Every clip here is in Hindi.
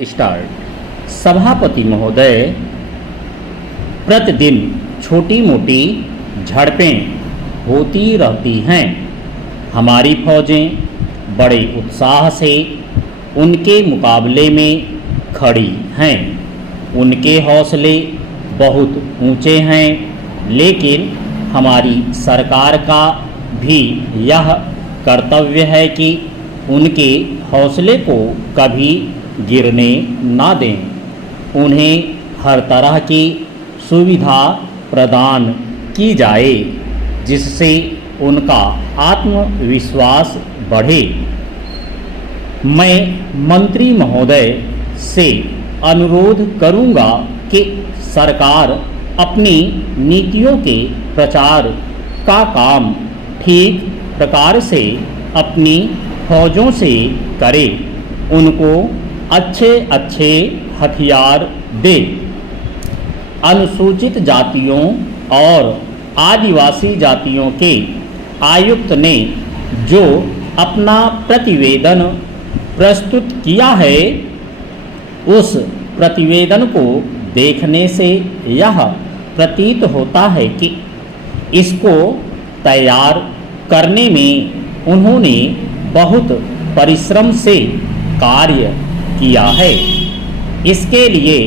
स्टार्ट। सभापति महोदय, प्रतिदिन छोटी मोटी झड़पें होती रहती हैं। हमारी फौजें बड़े उत्साह से उनके मुकाबले में खड़ी हैं। उनके हौसले बहुत ऊंचे हैं, लेकिन हमारी सरकार का भी यह कर्तव्य है कि उनके हौसले को कभी गिरने ना दें। उन्हें हर तरह की सुविधा प्रदान की जाए, जिससे उनका आत्मविश्वास बढ़े। मैं मंत्री महोदय से अनुरोध करूंगा कि सरकार अपनी नीतियों के प्रचार का काम ठीक प्रकार से अपनी फौजों से करे। उनको अच्छे अच्छे हथियार दे। अनुसूचित जातियों और आदिवासी जातियों के आयुक्त ने जो अपना प्रतिवेदन प्रस्तुत किया है, उस प्रतिवेदन को देखने से यह प्रतीत होता है कि इसको तैयार करने में उन्होंने बहुत परिश्रम से कार्य किया है। इसके लिए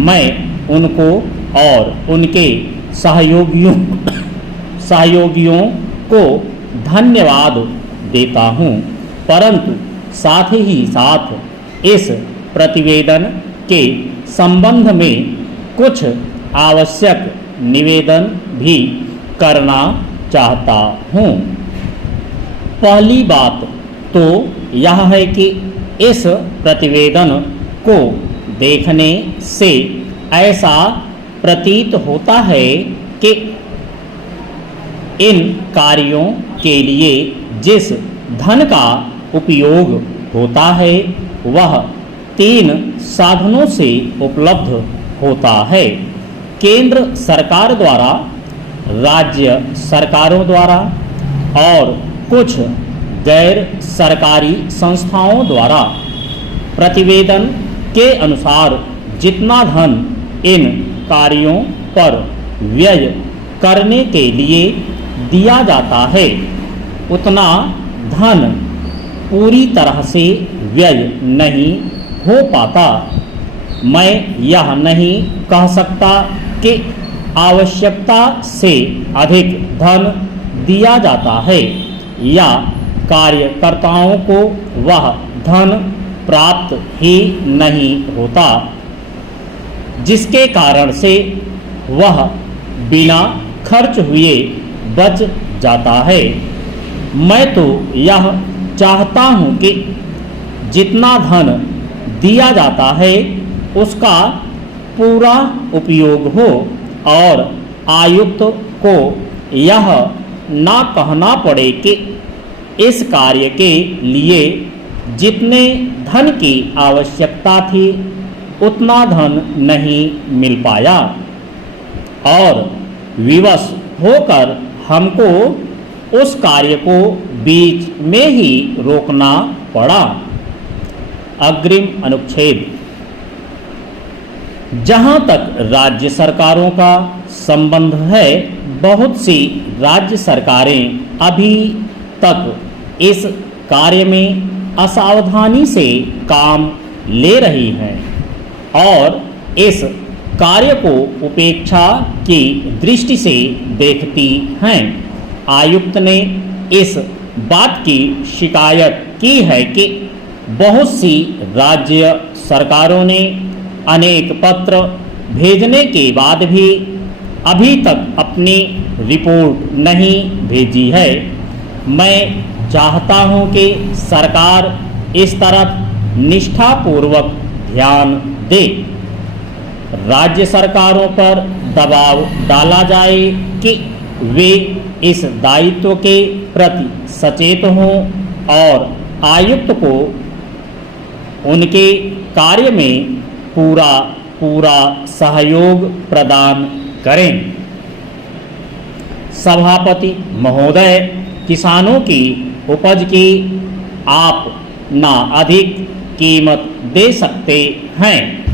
मैं उनको और उनके सहयोगियों को धन्यवाद देता हूँ, परंतु साथ ही साथ इस प्रतिवेदन के संबंध में कुछ आवश्यक निवेदन भी करना चाहता हूँ। पहली बात तो यह है कि इस प्रतिवेदन को देखने से ऐसा प्रतीत होता है कि इन कार्यों के लिए जिस धन का उपयोग होता है, वह 3 साधनों से उपलब्ध होता है: केंद्र सरकार द्वारा, राज्य सरकारों द्वारा और कुछ गैर सरकारी संस्थाओं द्वारा। प्रतिवेदन के अनुसार जितना धन इन कार्यों पर व्यय करने के लिए दिया जाता है, उतना धन पूरी तरह से व्यय नहीं हो पाता। मैं यह नहीं कह सकता कि आवश्यकता से अधिक धन दिया जाता है या कार्यकर्ताओं को वह धन प्राप्त ही नहीं होता, जिसके कारण से वह बिना खर्च हुए बच जाता है। मैं तो यह चाहता हूँ कि जितना धन दिया जाता है उसका पूरा उपयोग हो और आयुक्त को यह ना कहना पड़े कि इस कार्य के लिए जितने धन की आवश्यकता थी उतना धन नहीं मिल पाया और विवश होकर हमको उस कार्य को बीच में ही रोकना पड़ा। अग्रिम अनुच्छेद। जहाँ तक राज्य सरकारों का संबंध है, बहुत सी राज्य सरकारें अभी तक इस कार्य में असावधानी से काम ले रही हैं और इस कार्य को उपेक्षा की दृष्टि से देखती हैं। आयुक्त ने इस बात की शिकायत की है कि बहुत सी राज्य सरकारों ने अनेक पत्र भेजने के बाद भी अभी तक अपनी रिपोर्ट नहीं भेजी है। मैं चाहता हूं कि सरकार इस तरफ निष्ठापूर्वक ध्यान दे। राज्य सरकारों पर दबाव डाला जाए कि वे इस दायित्व के प्रति सचेत हों और आयुक्त को उनके कार्य में पूरा सहयोग प्रदान करें। सभापति महोदय, किसानों की उपज की आप ना अधिक कीमत दे सकते हैं।